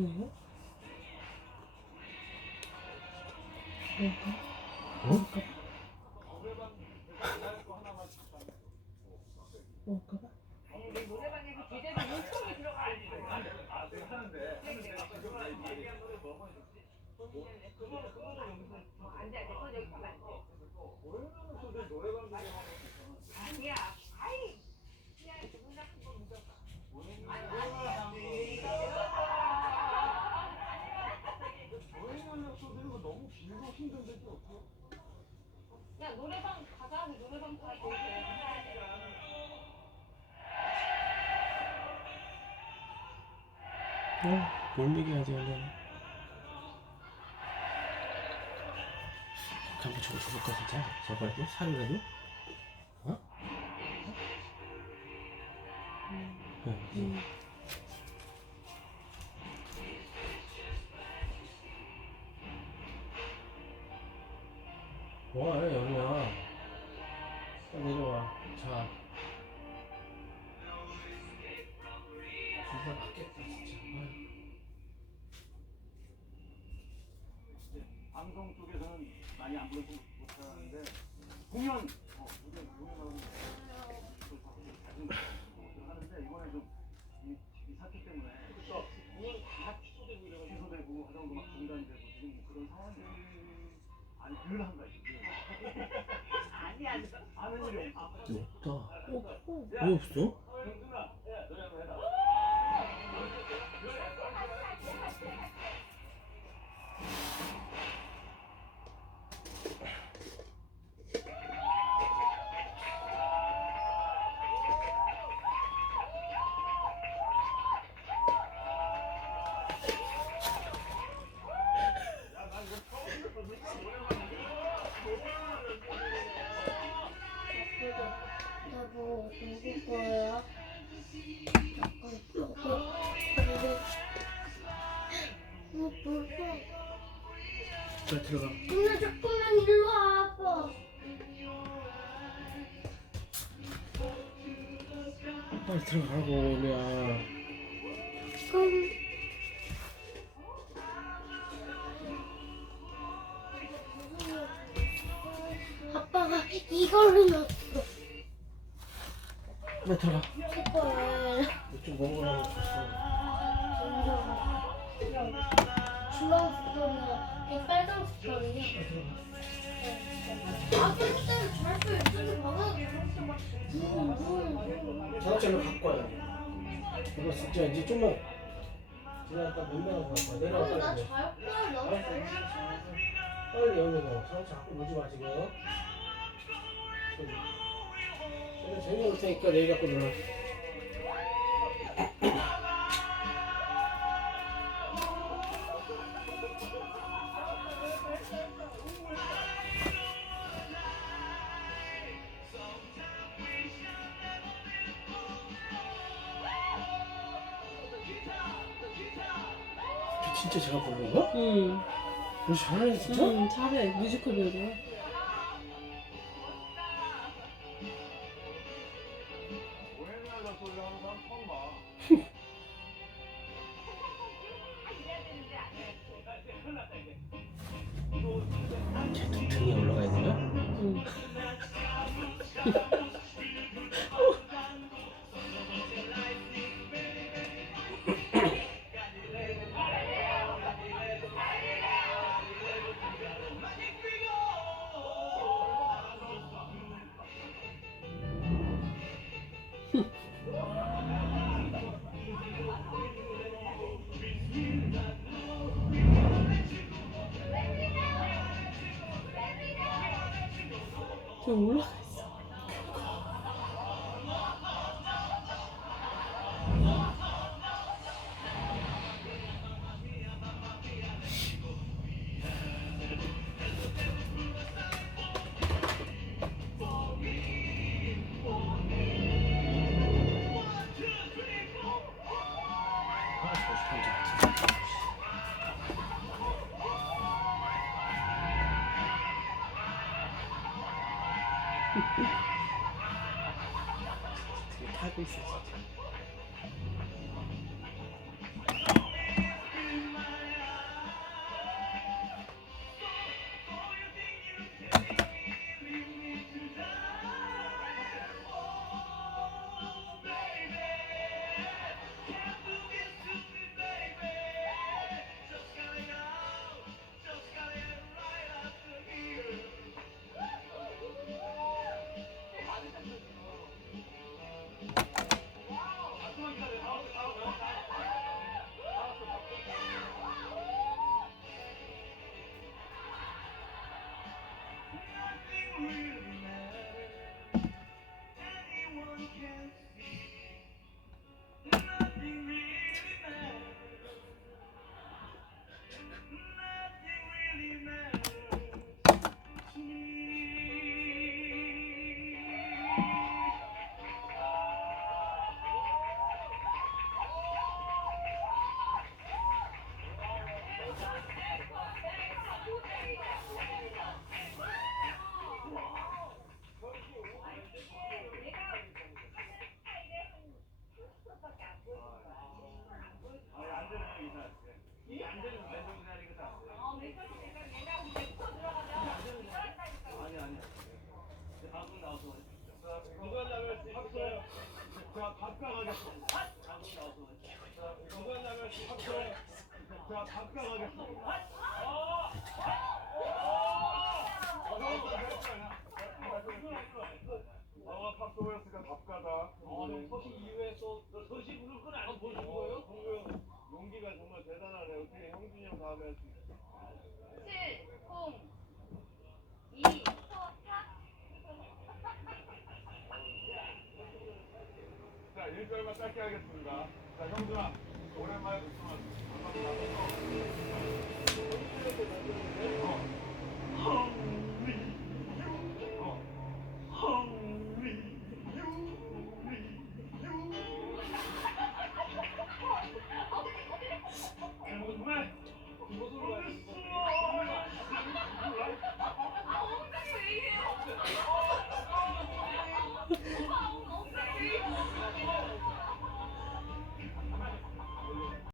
응? 응? 먹을까봐? 야 노래방 가자. 노래방 가고. 뭘 먹여야지 오늘. 한번 저거 줘볼까 진짜? 저거라도? 사료라도? 어? 응. 뭐해 영희야, 빨리 내려와. 자, 진짜 맞겠다 진짜. 방송 쪽에서는 많이 안 부르지 못하는데 공연 공연하고 하는데 이번에 좀 이 사태 때문에 공연 다 취소되고 하던 거막 중단되고 지금 그런 상황이에요. 아니 늘 한가지. 아니야. 하는 일이 없어. 없다. 왜 없어? 경준아, 노래 한번 해라. 여보, 누구 거예요? 자, 들어가. 누나 조금만 일로 와봐. 빨리 들어가라고 영희야. 아빠가 이거를 넣었어. 빨리 들어가. 색깔을 좀 먹으라고 줬어. 주황색깔이야. 이 빨간색깔이야. 아, 그럴 때는 잘수 있으면 봐봐. 이렇게 막 자동차로 갖고 와요. 이거 진짜 이제 좀만 지나갔다 몇 명을 갖고 와. 내려와 나 빨리. 잘 거야. 나 빨리 영희가 자동차 갖고 놀지 마 지금. 오늘 재미없을 테니까 내일 갖고 놀아. 진짜 제가 부르는 거야? 응. 너 잘하네 진짜? 응, 잘해. 뮤지컬 배우잖아. 오해날 소리 하는 사람 처음 봐. 쟤 등에 올라가야 되나? 응. 저 올라가 있어. 타고 있어 진짜. 아니 안 되는 이상. 이게 안 되는 왼쪽이라는 것도 안 돼. 아니 아니. 방금 나와서 누가 나면 합쳐요. 자 바꿔가겠습니다. 방금 나와서 누가 나면 합쳐요. 자 바꿔가겠습니다. 너가 팝소였으니까 답가다. 서시 이후에 또 서시 부를 건 안 보신 거예요? 용기가 정말 대단하네. 어떻게 형준이 형 다음에 할 수 있어? 7, 0, 2, 4. 자, 1절만 짧게 하겠습니다. 자, 형준아, 오랜만에 뵙지만 반갑다.